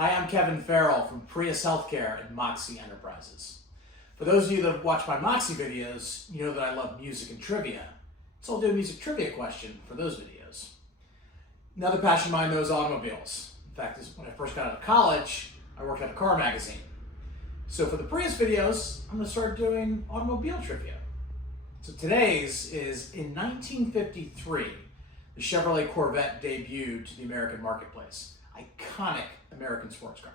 Hi, I'm Kevin Farrell from Prius Healthcare and Moxie Enterprises. For those of you that have watched my Moxie videos, you know that I love music and trivia. So I'll do a music trivia question for those videos. Another passion of mine, though, is automobiles. In fact, when I first got out of college, I worked at a car magazine. So for the Prius videos, I'm going to start doing automobile trivia. So today's is, in 1953, the Chevrolet Corvette debuted to the American marketplace. Iconic American sports car.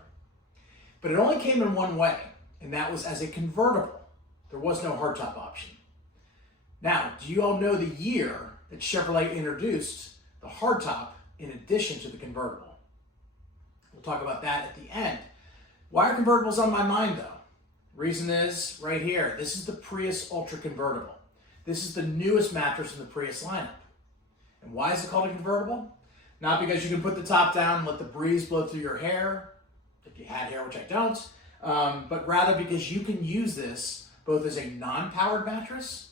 But it only came in one way, and that was as a convertible. There was no hardtop option. Now, do you all know the year that Chevrolet introduced the hardtop in addition to the convertible? We'll talk about that at the end. Why are convertibles on my mind, though? Reason is right here. This is the Prius Ultra Convertible. This is the newest mattress in the Prius lineup. And why is it called a convertible? Not because you can put the top down and let the breeze blow through your hair, if you had hair, which I don't, but rather because you can use this both as a non-powered mattress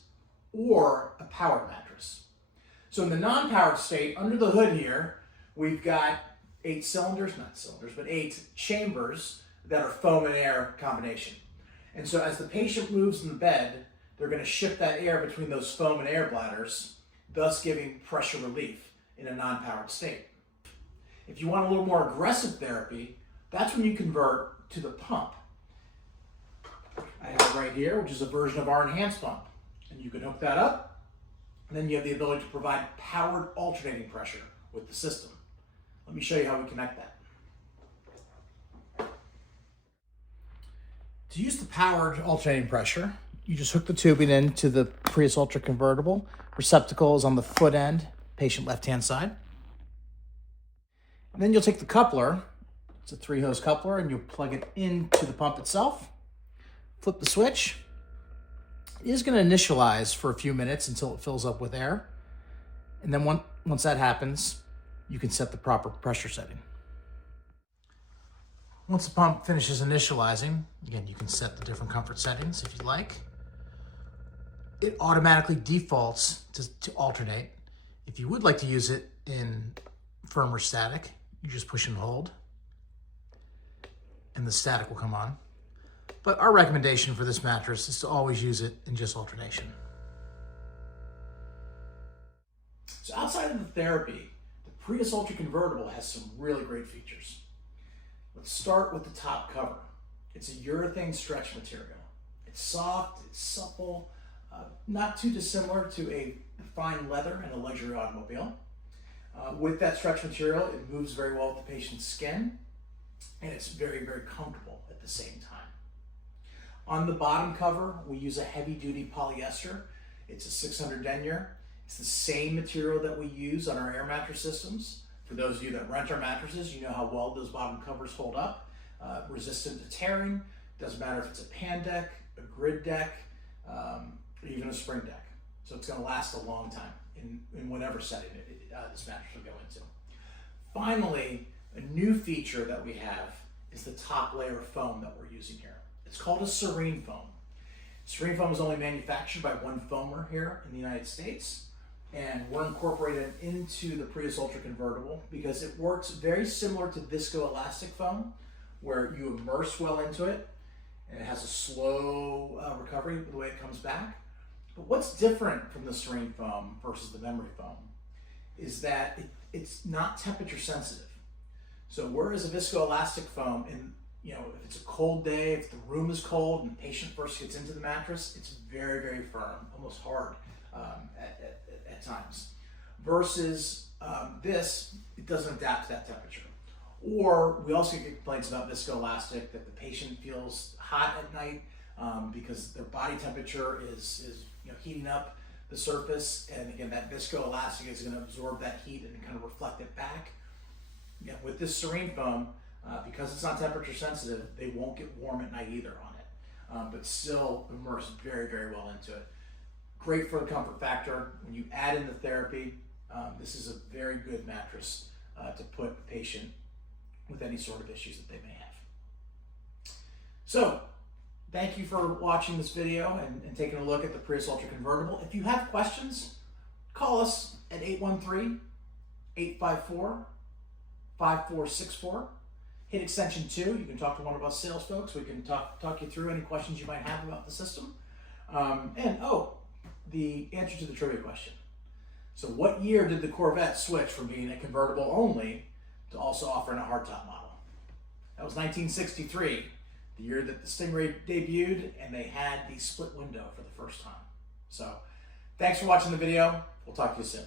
or a powered mattress. So in the non-powered state, under the hood here, we've got 8 chambers that are foam and air combination. And so as the patient moves in the bed, they're going to shift that air between those foam and air bladders, thus giving pressure relief in a non-powered state. If you want a little more aggressive therapy, that's when you convert to the pump. I have it right here, which is a version of our enhanced pump. And you can hook that up, and then you have the ability to provide powered alternating pressure with the system. Let me show you how we connect that. To use the powered alternating pressure, you just hook the tubing into the Prius Ultra Convertible. Receptacle is on the foot end, patient left-hand side. And then you'll take the coupler, it's a 3-hose coupler, and you'll plug it into the pump itself. Flip the switch. It is going to initialize for a few minutes until it fills up with air. And then once that happens, you can set the proper pressure setting. Once the pump finishes initializing, again, you can set the different comfort settings if you like. It automatically defaults to alternate. If you would like to use it in firm or static, you just push and hold, and the static will come on. But our recommendation for this mattress is to always use it in just alternation. So outside of the therapy, the Prius Ultra Convertible has some really great features. Let's start with the top cover. It's a urethane stretch material. It's soft, it's supple, not too dissimilar to a fine leather in a luxury automobile. With that stretch material, it moves very well with the patient's skin, and it's very, very comfortable at the same time. On the bottom cover, we use a heavy-duty polyester. It's a 600 denier. It's the same material that we use on our air mattress systems. For those of you that rent our mattresses, you know how well those bottom covers hold up. Resistant to tearing. Doesn't matter if it's a pan deck, a grid deck, or even a spring deck. So it's going to last a long time in whatever setting this mattress will go into. Finally, a new feature that we have is the top layer of foam that we're using here. It's called a Serene foam. Serene foam is only manufactured by one foamer here in the United States, and we're incorporating it into the Prius Ultra Convertible because it works very similar to viscoelastic foam, where you immerse well into it, and it has a slow recovery the way it comes back. But what's different from the Serene foam versus the memory foam is that it's not temperature sensitive. So whereas a viscoelastic foam, if it's a cold day, if the room is cold and the patient first gets into the mattress, it's very, very firm, almost hard at times. Versus this, it doesn't adapt to that temperature. Or we also get complaints about viscoelastic that the patient feels hot at night because their body temperature is heating up the surface, and again, that viscoelastic is going to absorb that heat and kind of reflect it back. Again, with this Serene foam, because it's not temperature sensitive, they won't get warm at night either on it, but still immerse very, very well into it. Great for the comfort factor. When you add in the therapy, this is a very good mattress to put a patient with any sort of issues that they may have. So, thank you for watching this video and taking a look at the Prius Ultra Convertible. If you have questions, call us at 813-854-5464. Hit extension 2. You can talk to one of us sales folks. We can talk you through any questions you might have about the system. The answer to the trivia question. So what year did the Corvette switch from being a convertible only to also offering a hardtop model? That was 1963, the year that the Stingray debuted, and they had the split window for the first time. So thanks for watching the video. We'll talk to you soon.